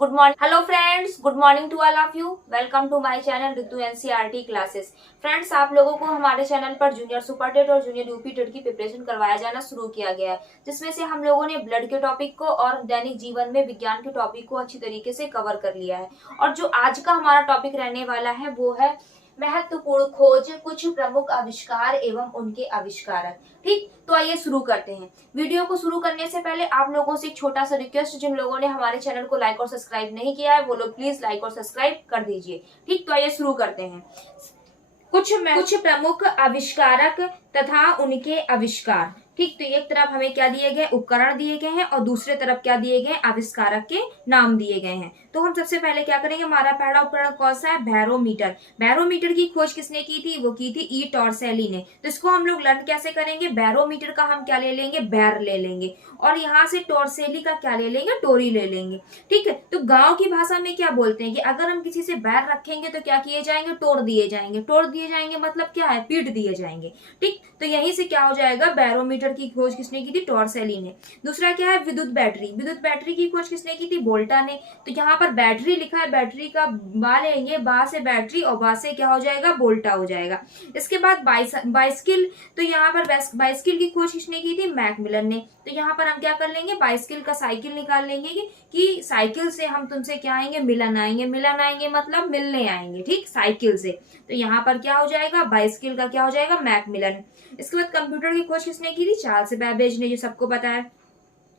Good morning, hello friends, good morning to all of you. Welcome to my channel Ritu NCERT classes. Friends, आप लोगों को हमारे channel पर junior super TET और junior UP TET की preparation करवाया जाना शुरू किया गया है, जिसमें से हम लोगों ने ब्लड के टॉपिक को और दैनिक जीवन में विज्ञान के टॉपिक को अच्छी तरीके से कवर कर लिया है। और जो आज का हमारा टॉपिक रहने वाला है वो है महत्वपूर्ण खोज, कुछ प्रमुख आविष्कार एवं उनके आविष्कारक। ठीक, तो आइए शुरू करते हैं। वीडियो को शुरू करने से पहले आप लोगों से एक छोटा सा रिक्वेस्ट, जिन लोगों ने हमारे चैनल को लाइक और सब्सक्राइब नहीं किया है वो लोग प्लीज लाइक और सब्सक्राइब कर दीजिए। ठीक, तो आइए शुरू करते हैं। कुछ प्रमुख आविष्कारक तथा उनके आविष्कार। ठीक, तो एक तरफ हमें क्या दिए गए, उपकरण दिए गए हैं और दूसरे तरफ क्या दिए गए, आविष्कारक के नाम दिए गए हैं। तो हम सबसे पहले क्या करेंगे, हमारा पहला उपकरण कौन सा है, बैरोमीटर। बैरोमीटर की खोज किसने की थी, वो की थी ई टॉर्सेली ने। तो इसको हम लोग लर्न कैसे करेंगे, बैरोमीटर का हम क्या ले लेंगे, बैर ले लेंगे, और यहाँ से टॉर्सेली का क्या ले लेंगे, टोरी ले लेंगे। ठीक है, तो गांव की भाषा में क्या बोलते हैं कि अगर हम किसी से बैर रखेंगे तो क्या किए जाएंगे, तोड़ दिए जाएंगे। तोड़ दिए जाएंगे मतलब क्या है, पीट दिए जाएंगे। ठीक, तो यहीं से क्या हो जाएगा, बैरोमीटर की खोज किसने की थी, टॉर्सेली ने। दूसरा क्या है, विद्युत बैटरी। विद्युत बैटरी की खोज किसने की थी, वोल्टा ने। तो यहाँ पर बैटरी लिखा है, बैटरी का बा लेंगे, बा से बैटरी और बा से क्या हो जाएगा, वोल्टा हो जाएगा। इसके बाद बाइसिकल। तो यहाँ पर बाइसिकल की खोज किसने की थी, मैकमिलन ने। तो यहाँ पर हम क्या कर लेंगे, बाइसिकल का साइकिल निकाल लेंगे कि साइकिल से हम तुमसे क्या आएंगे, मिलन आएंगे। मिलन आएंगे मतलब मिलने आएंगे। ठीक, साइकिल से। तो यहाँ पर क्या हो जाएगा, बाइसिकल का क्या हो जाएगा, मैकमिलन। इसके बाद कंप्यूटर की खोज किसने की थी, चार्ल्स बेबेज ने, जो सबको पता है।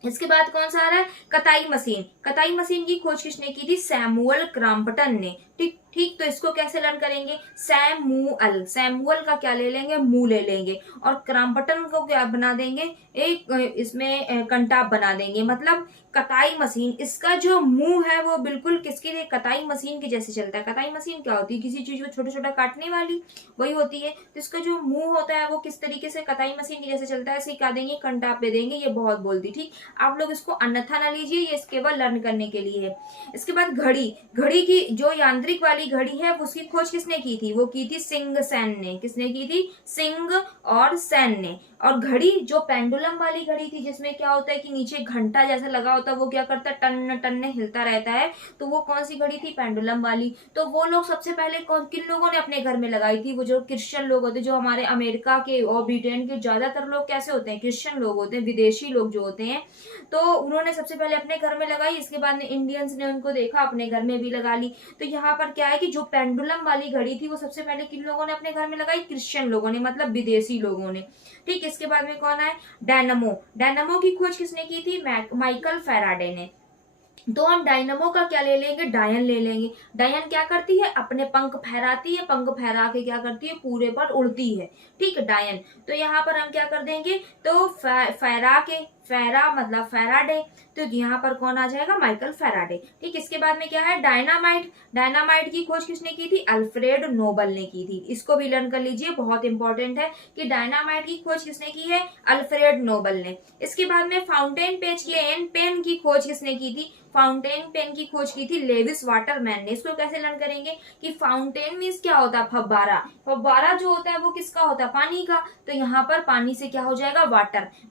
इसके बाद कौन सा आ रहा है, कताई मशीन। कताई मशीन की खोज किसने की थी, सैमुअल क्रॉम्पटन ने। ठीक ठीक, तो इसको कैसे लर्न करेंगे, सैमुअल। सैमुअल का क्या ले लेंगे, मुंह ले लेंगे, और क्रॉम्पटन को क्या बना देंगे, एक इसमें कंटाप बना देंगे। मतलब कताई मशीन, इसका जो मुंह है वो बिल्कुल किसकी थी, कताई मशीन के जैसे चलता है। कताई मशीन क्या होती है, किसी चीज को छोटा छोटा काटने वाली, वही होती है। तो इसका जो मुंह होता है वो किस तरीके से कताई मशीन के जैसे चलता है, सिखा देंगे, कंटाप दे देंगे। ये बहुत बोलती। ठीक, आप लोग इसको अन्यथा ना लीजिए, ये केवल लर्न करने के लिए है। इसके बाद घड़ी। घड़ी की जो यांत्रिक वाली घड़ी है उसकी खोज किसने की थी, वो की थी सिंग सेन ने। किसने की थी, सिंग और सेन ने। और घड़ी जो पेंडुलम वाली घड़ी थी, जिसमें क्या होता है कि नीचे घंटा जैसा लगा होता है, वो क्या करता है, टन टन हिलता रहता है। तो वो कौन सी घड़ी थी, पेंडुलम वाली। तो वो लोग सबसे पहले किन लोगों ने अपने घर में लगाई थी, वो जो क्रिश्चियन लोग होते हैं, जो हमारे अमेरिका के और ब्रिटेन के ज्यादातर लोग कैसे होते हैं, क्रिश्चियन लोग होते हैं, विदेशी लोग जो होते हैं। तो उन्होंने सबसे पहले अपने घर में लगाई, इसके बाद में इंडियंस ने उनको देखा, अपने घर में भी लगा ली। तो यहाँ पर क्या है कि जो पेंडुलम वाली घड़ी थी वो सबसे पहले किन लोगों ने अपने घर में लगाई, क्रिश्चियन लोगों ने, मतलब विदेशी लोगों ने। ठीक, इसके बाद में कौन है, डायनमो। डायनमो की खोज किसने की थी, माइकल फैराडे ने। तो हम डायनमो का क्या ले लेंगे, डायन ले लेंगे। डायन क्या करती है, अपने पंख फहराती है, पंख फहरा के क्या करती है, पूरे पर उड़ती है। ठीक, डायन। तो यहाँ पर हम क्या कर देंगे, तो फहरा के, फहरा मतलब फैराडे। तो यहाँ पर कौन आ जाएगा, माइकल फैराडे। ठीक, इसके बाद में क्या है, डायनामाइट। डायनामाइट की खोज किसने की थी, अल्फ्रेड नोबल ने की थी। इसको भी लर्न कर लीजिए, बहुत इंपॉर्टेंट है कि डायनामाइट की खोज किसने की है, अल्फ्रेड नोबल ने। इसके बाद में फाउंटेन पेन की खोज किसने की थी, फाउंटेन पेन की खोज की थी लेविस वाटरमैन ने। इसको कैसे लर्न करेंगे कि फाउंटेन मीन्स क्या होता है, फव्वारा। फव्वारा जो होता है वो किसका होता है, पानी का। तो यहाँ पर पानी से क्या हो जाएगा,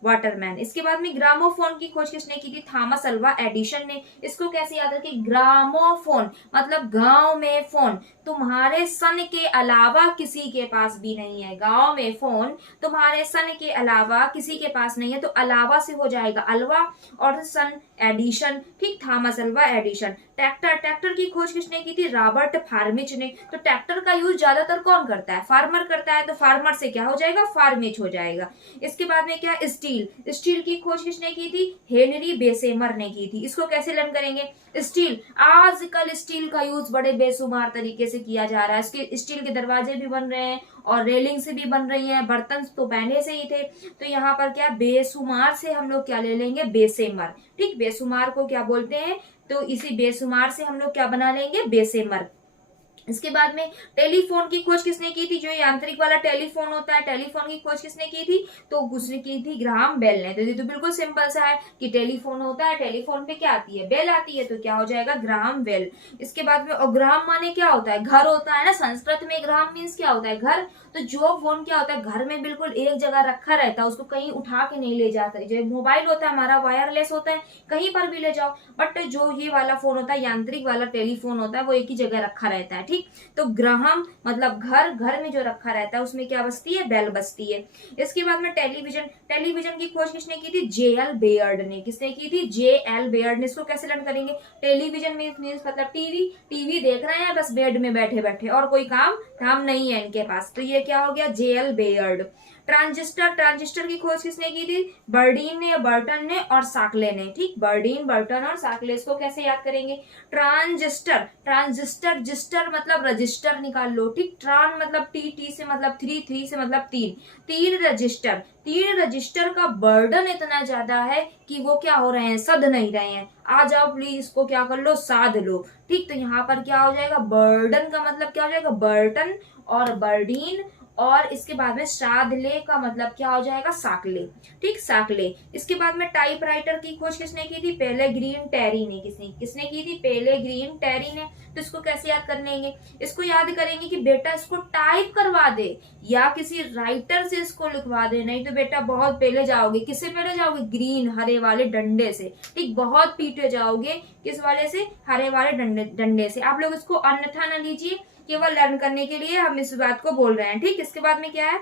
वाटरमैन। इसके बाद में ग्रामोफोन की खोज किसने की थी, थॉमस अल्वा एडिशन ने। इसको कैसे याद रखें, ग्रामोफोन मतलब गांव में फोन। तुम्हारे सन के अलावा किसी के पास भी नहीं है, गांव में फोन तुम्हारे सन के अलावा किसी के पास नहीं है। तो अलावा से हो जाएगा अल्वा और सन एडिशन। ठीक, थॉमस अल्वा एडिशन। ट्रैक्टर की खोज किसने की थी, रॉबर्ट फार्मिच ने। तो ट्रैक्टर का यूज ज्यादातर कौन करता है, फार्मर करता है। तो फार्मर से क्या हो जाएगा, फार्मिच हो जाएगा। इसके बाद में क्या, स्टील की खोज किसने की थी, हेनरी बेसेमर ने की थी। इसको कैसे लर्न करेंगे, स्टील। आजकल स्टील का यूज बड़े बेशुमार तरीके से किया जा रहा है। इसके स्टील के दरवाजे भी बन रहे हैं और रेलिंग से भी बन रही है, बर्तन तो पहले से ही थे। तो यहाँ पर क्या, बेशुमार से हम लोग क्या ले लेंगे, बेसेमर। ठीक, बेशुमार को क्या बोलते हैं, तो इसी बेशुमार से हम लोग क्या बना लेंगे, बेसेमर। इसके बाद में टेलीफोन की खोज किसने की थी, जो यांत्रिक वाला टेलीफोन होता है, टेलीफोन की खोज किसने की थी, तो उसने की थी ग्राहम बेल ने। तो ये तो बिल्कुल सिंपल सा है कि टेलीफोन होता है, टेलीफोन पे क्या आती है, बेल आती है, तो क्या हो जाएगा, ग्राहम बेल। इसके बाद में, और ग्राहम माने क्या होता है, घर होता है ना, संस्कृत में ग्राहम मीन्स क्या होता है, घर। तो जो फोन क्या होता है, घर में बिल्कुल एक जगह रखा रहता है, उसको कहीं उठा के नहीं ले जाता। जो मोबाइल होता है हमारा वायरलेस होता है, कहीं पर भी ले जाओ, बट जो ये वाला फोन होता है, यांत्रिक वाला टेलीफोन होता है, वो एक ही जगह रखा रहता है। ठीक, तो ग्राहम मतलब घर, घर में जो रखा रहता है उसमें क्या बजती है, बेल बजती है। इसके बाद में टेलीविजन, टेलीविजन की खोज किसने की थी, जेएल बेयर्ड ने। किसने की थी, जेएल बेयर्ड ने। इसको कैसे लर्न करेंगे, टेलीविजन मीन्स मतलब टीवी, टीवी देख रहे हैं बस बेड में बैठे बैठे, और कोई काम काम नहीं है इनके पास, तो ये क्या हो गया, जेएल बेयर्ड। ट्रांजिस्टर, ट्रांजिस्टर की खोज किसने की थी, बर्डीन ने, बर्टन ने और साकले ने। ठीक, बर्डीन, बर्टन और साकले। इसको कैसे याद करेंगे, ट्रांजिस्टर, ट्रांजिस्टर, जिस्टर मतलब रजिस्टर निकाल लो। ठीक, ट्रान मतलब टी, टी से मतलब थ्री, थ्री से मतलब तीन, तीन रजिस्टर। तीन रजिस्टर का बर्डन इतना ज्यादा है कि वो क्या हो रहे हैं, सध नहीं रहे हैं। आ जाओ प्लीज, इसको क्या कर लो, साध लो। ठीक, तो यहाँ पर क्या हो जाएगा, बर्डन का मतलब क्या हो जाएगा, बर्टन और बर्डीन, और इसके बाद में साधले का मतलब क्या हो जाएगा, साकले। ठीक, साकले। इसके बाद में टाइपराइटर की खोज किसने की थी, पेलेग्रीन टेरी ने। किसने किसने की थी, पेलेग्रीन टेरी ने। तो इसको कैसे याद कर लेंगे, इसको याद करेंगे कि बेटा इसको टाइप करवा दे या किसी राइटर से इसको लिखवा दे, नहीं तो बेटा बहुत पहले जाओगे। किससे पहले जाओगे, ग्रीन हरे वाले डंडे से। ठीक, बहुत पीटे जाओगे, किस वाले से, हरे वाले डंडे से। आप लोग इसको अन्यथा न लीजिए, केवल लर्न करने के लिए हम इस बात को बोल रहे हैं। ठीक, इसके बाद में क्या है,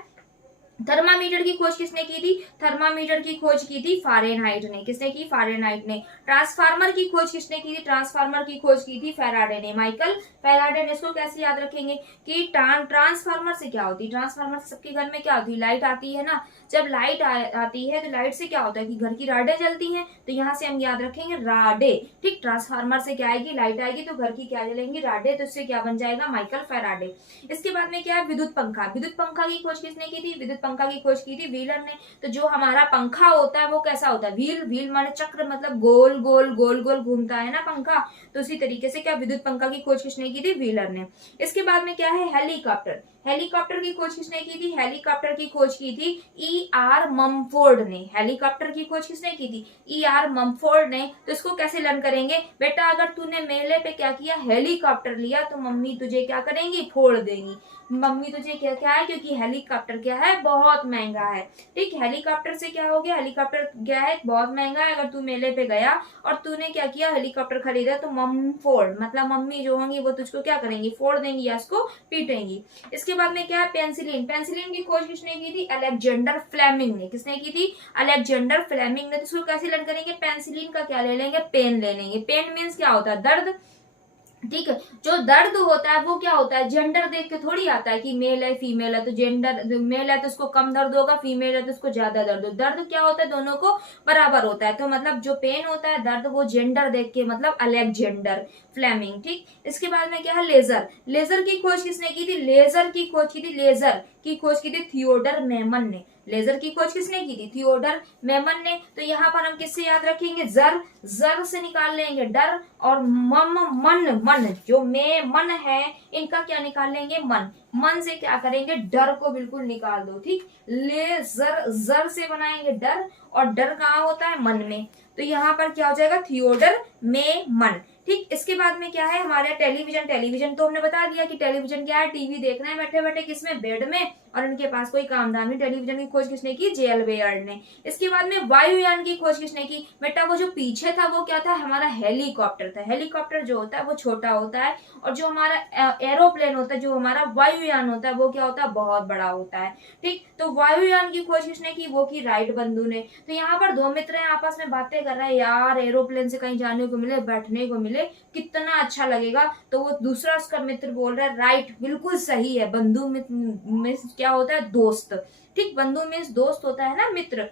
थर्मामीटर की खोज किसने की थी, थर्मामीटर की खोज की थी फारेनहाइट ने। किसने की, फारेनहाइट ने। ट्रांसफार्मर की खोज किसने की थी, ट्रांसफार्मर की खोज की थी फैराडे ने, माइकल फैराडे ने। इसको कैसे याद रखेंगे कि ट्रांसफार्मर से क्या होती है, ट्रांसफार्मर से सबके घर में क्या होती है, लाइट आती है ना। जब लाइट आती है तो लाइट से क्या होता है कि घर की राडें जलती हैं, तो यहाँ से हम याद रखेंगे राडे। ठीक, ट्रांसफार्मर से क्या आएगी, लाइट आएगी, तो घर की क्या जलेंगी, राडें, तो इससे क्या बन जाएगा, माइकल फैराडे। इसके बाद में क्या है, विद्युत पंखा। विद्युत पंखा की खोज किसने की थी, विद्युत पंखा की खोज की थी व्हीलर ने। तो जो हमारा पंखा होता है वो कैसा होता है, व्हील, व्हील माने चक्र, मतलब गोल गोल गोल गोल घूमता है ना पंखा। तो इसी तरीके से क्या, विद्युत पंखा की खोज किसने की थी, व्हीलर ने। इसके बाद में क्या है, हेलीकॉप्टर। हेलीकॉप्टर की खोज किसने की थी, हेलीकॉप्टर की खोज की थी E.R. ममफोर्ड ने। हेलीकॉप्टर की खोज किसने की थी, E.R. ममफोर्ड ने। तो इसको कैसे लर्न करेंगे, बेटा अगर तूने मेले पे क्या किया, हेलीकॉप्टर लिया, तो मम्मी तुझे क्या करेंगी, फोड़ देंगी। मम्मी तुझे क्या क्या है, क्योंकि हेलीकॉप्टर क्या है, बहुत महंगा है। ठीक, हेलीकॉप्टर से क्या हो गया, हेलीकॉप्टर क्या है, बहुत महंगा है। अगर तू मेले पे गया और तूने क्या किया, हेलीकॉप्टर खरीदा, तो मम फोड़ मतलब मम्मी जो होंगी वो तुझको क्या करेंगी, फोड़ देंगी या उसको पीटेंगी। इसके बाद में क्या है, पेंसिलिन। पेंसिलिन की खोज किसने की थी, अलेक्जेंडर फ्लेमिंग ने। किसने की थी, अलेक्जेंडर फ्लेमिंग ने। तो इसको कैसे लर्न करेंगे, पेंसिलिन का क्या ले लेंगे, पेन ले लेंगे। पेन मीन्स क्या होता है, दर्द। ठीक है, जो दर्द होता है वो क्या होता है, जेंडर देख के थोड़ी आता है कि मेल है फीमेल है, तो जेंडर मेल है तो उसको कम दर्द होगा, फीमेल है तो उसको ज्यादा दर्द होगा। दर्द क्या होता है, दोनों को बराबर होता है। तो मतलब जो पेन होता है दर्द, वो जेंडर देख के, मतलब अलेक्जेंडर फ्लेमिंग। ठीक, इसके बाद में क्या है, लेजर। लेजर की खोज किसने की थी, लेजर की खोज की थी, लेजर की खोज की थी थियोडर मेमन ने। लेजर की खोज किसने की थी, थियोडर मेमन ने। तो यहाँ पर हम किससे याद रखेंगे, जर, जर से निकाल लेंगे डर, और मम मन, मन जो में मन है इनका क्या निकाल लेंगे, मन। मन से क्या करेंगे, डर को बिल्कुल निकाल दो। ठीक, लेजर, जर से बनाएंगे डर, और डर कहाँ होता है, मन में। तो यहाँ पर क्या हो जाएगा, थियोडर में मन। ठीक, इसके बाद में क्या है हमारे टेलीविजन। टेलीविजन तो हमने बता दिया कि टेलीविजन क्या है, टीवी देखना है बैठे बैठे, किसमें, बेड में, और इनके पास कोई काम धाम नहीं। टेलीविजन की खोज किसने की, जेएल बेयर्ड ने। इसके बाद में वायुयान की खोज किसने की, बेटा वो जो पीछे था वो क्या था, हमारा हेलीकॉप्टर था। हेलीकॉप्टर जो होता है वो छोटा होता है, और जो हमारा एरोप्लेन होता है, जो हमारा वायुयान होता है, वो क्या होता है, बहुत बड़ा होता है। ठीक, तो वायुयान की खोज किसने की, वो की राइट बंधु ने। तो यहाँ पर दो मित्र हैं, आपस में बातें कर रहे हैं, यार एरोप्लेन से कहीं जाने को मिले, बैठने को मिले, कितना अच्छा लगेगा। तो वो दूसरा उसका मित्र बोल रहा है, राइट, बिल्कुल सही है। बंधु मित्र क्या होता है, दोस्त। ठीक, बंधु मीन्स दोस्त होता है ना, मित्र।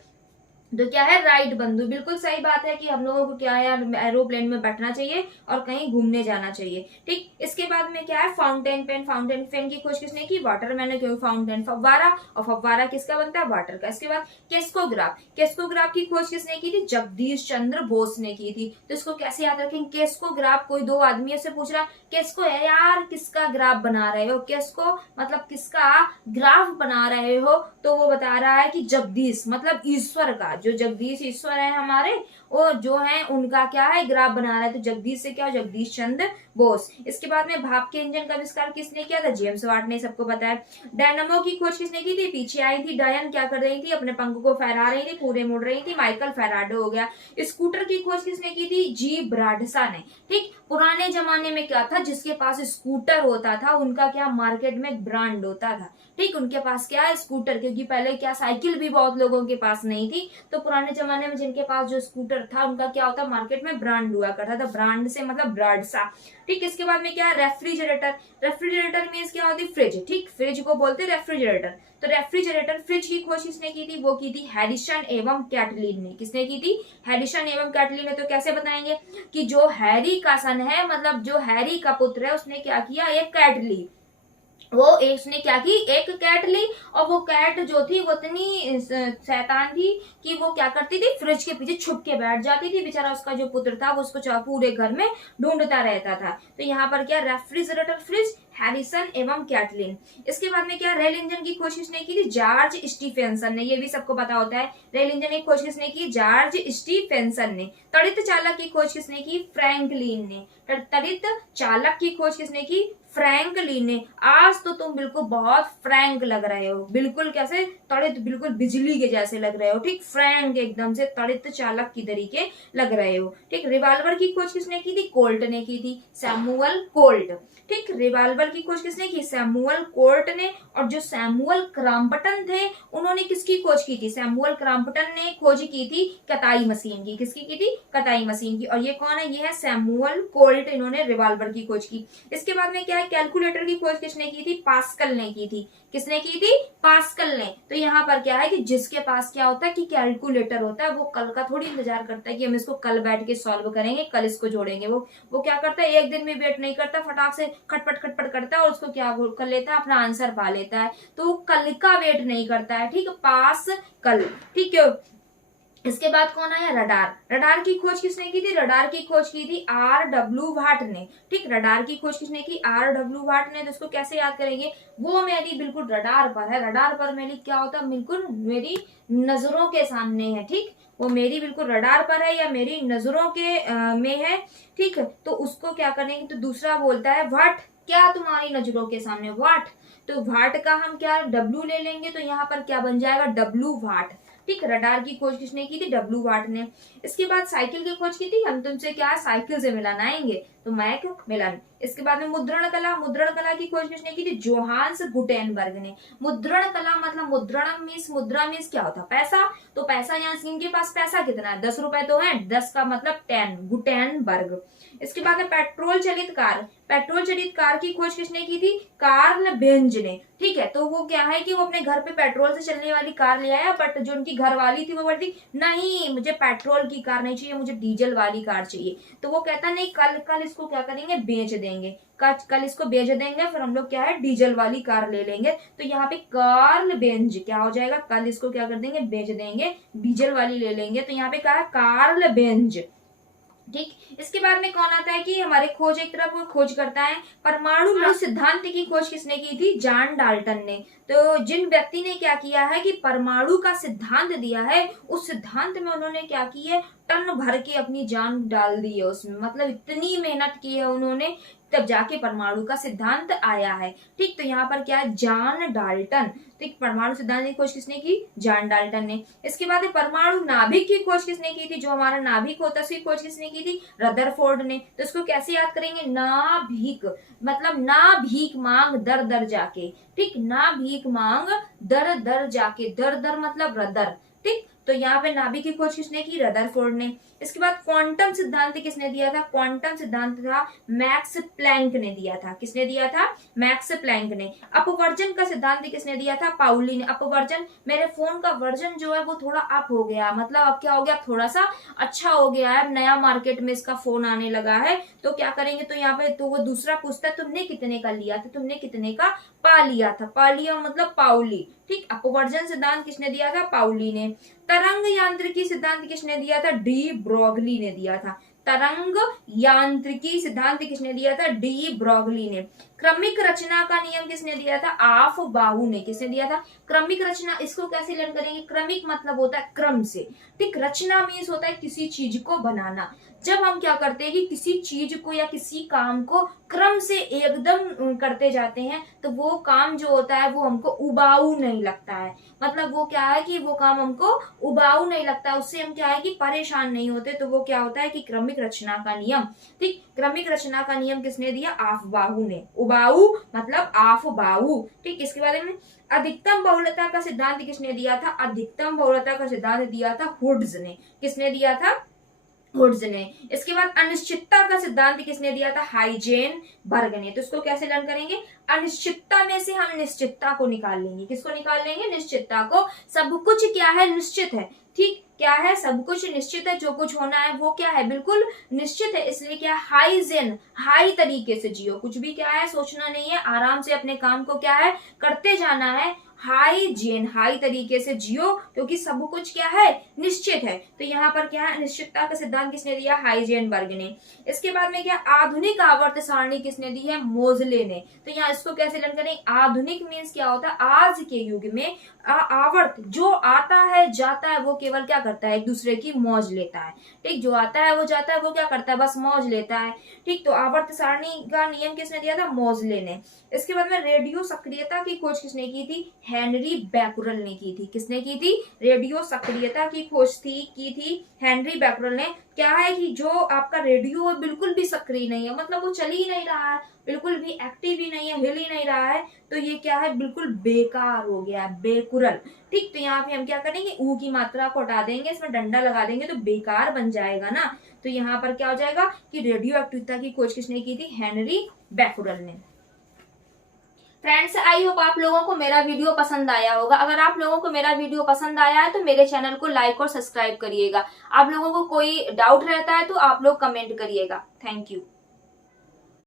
तो क्या है, राइट बंधु, बिल्कुल सही बात है कि हम लोगों को क्या है, एरोप्लेन में बैठना चाहिए और कहीं घूमने जाना चाहिए। ठीक, इसके बाद में क्या है, फाउंटेन पेन। फाउंटेन पेन की खोज किसने की, वाटर मैन ने। क्यों, फाउंटेन फव्वारा, और फव्वारा किसका बनता है, वाटर का। इसके बाद केस्कोग्राफ। केस्कोग्राफ की खोज किसने की थी, जगदीश चंद्र बोस ने की थी। तो इसको कैसे याद रखेंगे, केस्कोग्राफ। कोई दो आदमियों से पूछ रहा केस्को है यार, किसका ग्राफ बना रहे हो, केस्को मतलब किसका ग्राफ बना रहे हो, तो वो बता रहा है कि जगदीश मतलब ईश्वर का, जो जगदीश ईश्वर है हमारे, वो जो है उनका क्या है, ग्राफ बना रहा है। तो जगदीश से क्या हो, जगदीश चंद्र बोस। इसके बाद में भाप के इंजन का आविष्कार किसने किया था, जेम्स वाट ने, सबको पता है। डायनामो की खोज किसने की थी, पीछे आई थी डायन, क्या कर रही थी, अपने पंख को फहरा रही थी, पूरे मुड़ रही थी, माइकल फेराडे हो गया। स्कूटर की खोज किसने की थी, जी ब्राडसा ने। ठीक, पुराने जमाने में क्या था, जिसके पास स्कूटर होता था उनका क्या मार्केट में ब्रांड होता था। ठीक, उनके पास क्या है, स्कूटर, क्योंकि पहले क्या साइकिल भी बहुत लोगों के पास नहीं थी, तो पुराने जमाने में जिनके पास जो स्कूटर था उनका क्या होता, मार्केट में ब्रांड हुआ करता था। ब्रांड से मतलब ब्राडसा। ठीक, इसके बाद में क्या है, रेफ्रिजरेटर। रेफ्रिजरेटर मींस क्या होती है, फ्रिज। ठीक, फ्रिज को बोलते हैं रेफ्रिजरेटर। तो रेफ्रिजरेटर, फ्रिज की खोज किसने की थी, वो की थी हैरिसन एवं कैटलिन ने। किसने की थी, हैरिसन एवं कैटलिन ने। तो कैसे बताएंगे कि जो हैरी का सन है, मतलब जो हैरी का पुत्र है, उसने क्या किया, एक कैट ली। वो एक उसने क्या की, एक कैट ली, और वो कैट जो थी वो इतनी शैतान थी कि वो क्या करती थी, फ्रिज के पीछे छुप के बैठ जाती थी। बेचारा उसका जो पुत्र था वो उसको पूरे घर में ढूंढता रहता था। तो यहाँ पर क्या, रेफ्रिजरेटर, फ्रिज, हैरिसन एवं कैटलिन। इसके बाद में क्या, रेल इंजन की खोज किसने की थी, जॉर्ज स्टीफेंसन ने। ये भी सबको पता होता है। रेल इंजन की खोज किसने की, जॉर्ज स्टीफेंसन ने। तड़ित चालक की खोज किसने की, फ्रैंकलिन ने। तड़ित चालक की खोज किसने की, फ्रैंकलिन ने। आज तो तुम बिल्कुल बहुत फ्रैंक लग रहे हो, बिल्कुल कैसे, तड़ित, बिल्कुल बिजली के जैसे लग रहे हो। ठीक, फ्रैंक, एकदम से तड़ित चालक की तरीके लग रहे हो। ठीक, रिवाल्वर की खोज किसने की थी, कोल्ट ने की थी, सैमुअल कोल्ट। ठीक, रिवाल्वर की खोज किसने की, सैमुअल कोल्ट ने। और जो सैमुअल क्रॉम्पटन थे, उन्होंने किसकी खोज की थी, सैमुअल क्रॉम्पटन ने खोज की थी कताई मशीन की। किसकी की थी, कताई मशीन की। और ये कौन है, ये है सैमुअल कोल्ट, इन्होंने रिवाल्वर की खोज की। इसके बाद में क्या है, कैलकुलेटर की खोज किसने की थी, पास्कल ने की थी। किसने की थी, पास्कल ने। तो यहाँ पर क्या है कि जिसके पास क्या होता है कि कैलकुलेटर होता है, वो कल का थोड़ी इंतजार करता है कि हम इसको कल बैठ के सॉल्व करेंगे, कल इसको जोड़ेंगे। वो क्या करता है, एक दिन में वेट नहीं करता, फटाक से खटपट खटपट करता है और उसको क्या कर लेता है, अपना आंसर पा लेता है। तो वो कल का वेट नहीं करता है। ठीक, पास कल। ठीक है, इसके बाद कौन आया, रडार। रडार की खोज किसने की थी, रडार की खोज की थी R.W. वाट ने। ठीक, रडार की खोज किसने की, R.W. वाट ने। तो इसको कैसे याद करेंगे, वो मेरी बिल्कुल रडार पर है। रडार पर मेरी क्या होता है, बिल्कुल मेरी नजरों के सामने है। ठीक, वो मेरी बिल्कुल रडार पर है या मेरी नजरों के में है। ठीक, तो उसको क्या करेंगे, तो दूसरा बोलता है वाट, क्या तुम्हारी नजरों के सामने, वाट। तो वाट का हम क्या W ले लेंगे, तो यहाँ पर क्या बन जाएगा, W वाट। ठीक, रडार की खोज किसने की थी, W वाट ने। इसके बाद साइकिल की खोज की थी, हम तुमसे क्या साइकिल से मिलाएंगे, तो मैक मिलन। इसके बाद में मुद्रण कला। मुद्रण कला की खोज किसने की थी, जोहान्स गुटेनबर्ग ने। मुद्रण कला मतलब मुद्रण मीन्स, मुद्रा मीन्स क्या होता है, पैसा। तो पैसा, यहाँ इनके पास पैसा कितना है, 10 रुपए तो है, 10 का मतलब 10, गुटेनबर्ग। इसके बाद में पेट्रोल चलित कार। पेट्रोल चलित कार की खोज किसने की थी, कार्ल बेंज ने। ठीक है, तो वो क्या है कि वो अपने घर पे पेट्रोल से चलने वाली कार ले आया, बट जो उनकी घर वाली थी वो बोलती नहीं, मुझे पेट्रोल की कार नहीं चाहिए, मुझे डीजल वाली कार चाहिए। तो वो कहता नहीं, कल कल इसको क्या करेंगे, बेच देंगे, कल इसको बेच देंगे, फिर हम लोग क्या है, डीजल वाली कार ले लेंगे। तो यहाँ पे कार्ल बेंज क्या हो जाएगा, कल इसको क्या कर देंगे, बेच देंगे, डीजल वाली ले लेंगे। तो यहाँ पे क्या है, कार्ल बेंज। ठीक, इसके बाद में कौन आता है कि हमारे खोज एक तरफ वो खोज करता है, परमाणु सिद्धांत की खोज किसने की थी, जॉन डाल्टन ने। तो जिन व्यक्ति ने क्या किया है कि परमाणु का सिद्धांत दिया है, उस सिद्धांत में उन्होंने क्या की है, टन भर के अपनी जान डाल दी है उसमें, मतलब इतनी मेहनत की है उन्होंने, तब जाके परमाणु का सिद्धांत आया है। ठीक, तो यहाँ पर क्या है, जॉन डाल्टन। ठीक, परमाणु सिद्धांत की खोज किसने की, जॉन डाल्टन ने। इसके बाद परमाणु नाभिक की खोज किसने की थी, जो हमारा नाभिक होता है उसकी खोज किसने की थी, रदरफोर्ड ने। तो इसको कैसे याद करेंगे, नाभिक मतलब ना भीख मांग दर दर जाके। ठीक, ना भीख मांग दर दर जाके, दर दर मतलब रदर। ठीक, तो यहाँ पे नाभिक की खोज किसने की? रदरफोर्ड ने। इसके बाद क्वांटम सिद्धांत किसने दिया था? क्वांटम सिद्धांत था मैक्स प्लैंक ने दिया था। किसने दिया था? मैक्स प्लैंक ने। अपवर्जन का सिद्धांत किसने दिया था? पाउली ने। अपवर्जन, मेरे फोन का वर्जन जो है वो थोड़ा अप हो गया, मतलब अब क्या हो गया, थोड़ा सा अच्छा हो गया है, नया मार्केट में इसका फोन आने लगा है, तो क्या करेंगे, तो यहाँ पे तो वो दूसरा पूछता है तुमने कितने का लिया था, तुमने कितने का पा लिया था। पा लिया मतलब पाउली। ठीक, अपवर्जन सिद्धांत किसने दिया था? पाउली ने। तरंग यांत्रिकी सिद्धांत किसने दिया था? डी ब्रोगली ने दिया था। तरंग यांत्रिकी सिद्धांत किसने दिया था? डी ब्रोगली ने। क्रमिक रचना का नियम किसने दिया था? आफ बाहु ने। किसने दिया था? क्रमिक रचना, इसको कैसे लर्न करेंगे? क्रमिक मतलब होता है क्रम से। ठीक, रचना मीन्स होता है किसी चीज को बनाना। जब हम क्या करते हैं कि किसी चीज को या किसी काम को क्रम से एकदम करते जाते हैं तो वो काम जो होता है वो हमको उबाऊ नहीं लगता है। मतलब वो क्या है कि वो काम हमको उबाऊ नहीं लगता, उससे हम क्या है कि परेशान नहीं होते। तो वो क्या होता है कि क्रमिक रचना का नियम। ठीक, क्रमिक रचना का नियम किसने दिया? आफबाहु ने। उबाऊ मतलब आफबाहु। ठीक, इसके बारे में अधिकतम बहुलता का सिद्धांत किसने दिया था? अधिकतम बहुलता का सिद्धांत दिया था हुड्स ने। किसने दिया था? हुड्स ने। इसके बाद अनिश्चितता का सिद्धांत किसने दिया था? हाइजेनबर्ग ने। तो इसको कैसे लर्न करेंगे? अनिश्चितता में से हम निश्चितता को निकाल लेंगे। किसको निकाल लेंगे? निश्चितता को। सब कुछ क्या है? निश्चित है। ठीक, क्या है? सब कुछ निश्चित है, जो कुछ होना है वो क्या है? बिल्कुल निश्चित है। इसलिए क्या? हाइजेन, हाई तरीके से जियो। कुछ भी क्या है? सोचना नहीं है, आराम से अपने काम को क्या है? करते जाना है। हाइजेन, हाई तरीके से जियो, क्योंकि सब कुछ क्या है? निश्चित है। तो यहाँ पर क्या है? अनिश्चितता का सिद्धांत किसने दिया? हाइजेनबर्ग ने। इसके बाद में क्या? आधुनिक आवर्त सारणी किसने दी है? मोजले ने। तो यहाँ इसको कैसे लर्न करें? आधुनिक मीन्स क्या होता है? आज के युग में आवर्त जो आता है जाता है वो केवल क्या करता है? एक दूसरे की मौज लेता है। ठीक, जो आता है वो जाता है, वो क्या करता है? बस मौज लेता है। ठीक, तो आवर्त सारणी का नियम किसने दिया था? मोजले ने। इसके बाद में रेडियो सक्रियता की खोज किसने की थी? हेनरी बैकुरल ने की थी। किसने की थी? रेडियो सक्रियता की खोज की थी हेनरी बैकुरल ने। क्या है कि जो आपका रेडियो बिल्कुल भी सक्रिय नहीं है, मतलब वो चल ही नहीं रहा है, बिल्कुल भी एक्टिव ही नहीं है, हिल ही नहीं रहा है, तो ये क्या है? बिल्कुल बेकार हो गया है, बेकुरल। ठीक, तो यहाँ पे हम क्या करेंगे? ऊ की मात्रा को हटा देंगे, इसमें डंडा लगा देंगे तो बेकार बन जाएगा ना। तो यहाँ पर क्या हो जाएगा कि रेडियो एक्टिविटी की खोज किसने की थी? हेनरी बैकुरल ने। फ्रेंड्स, आई होप आप लोगों को मेरा वीडियो पसंद आया होगा। अगर आप लोगों को मेरा वीडियो पसंद आया है तो मेरे चैनल को लाइक और सब्सक्राइब करिएगा। आप लोगों को कोई डाउट रहता है तो आप लोग कमेंट करिएगा। Thank you.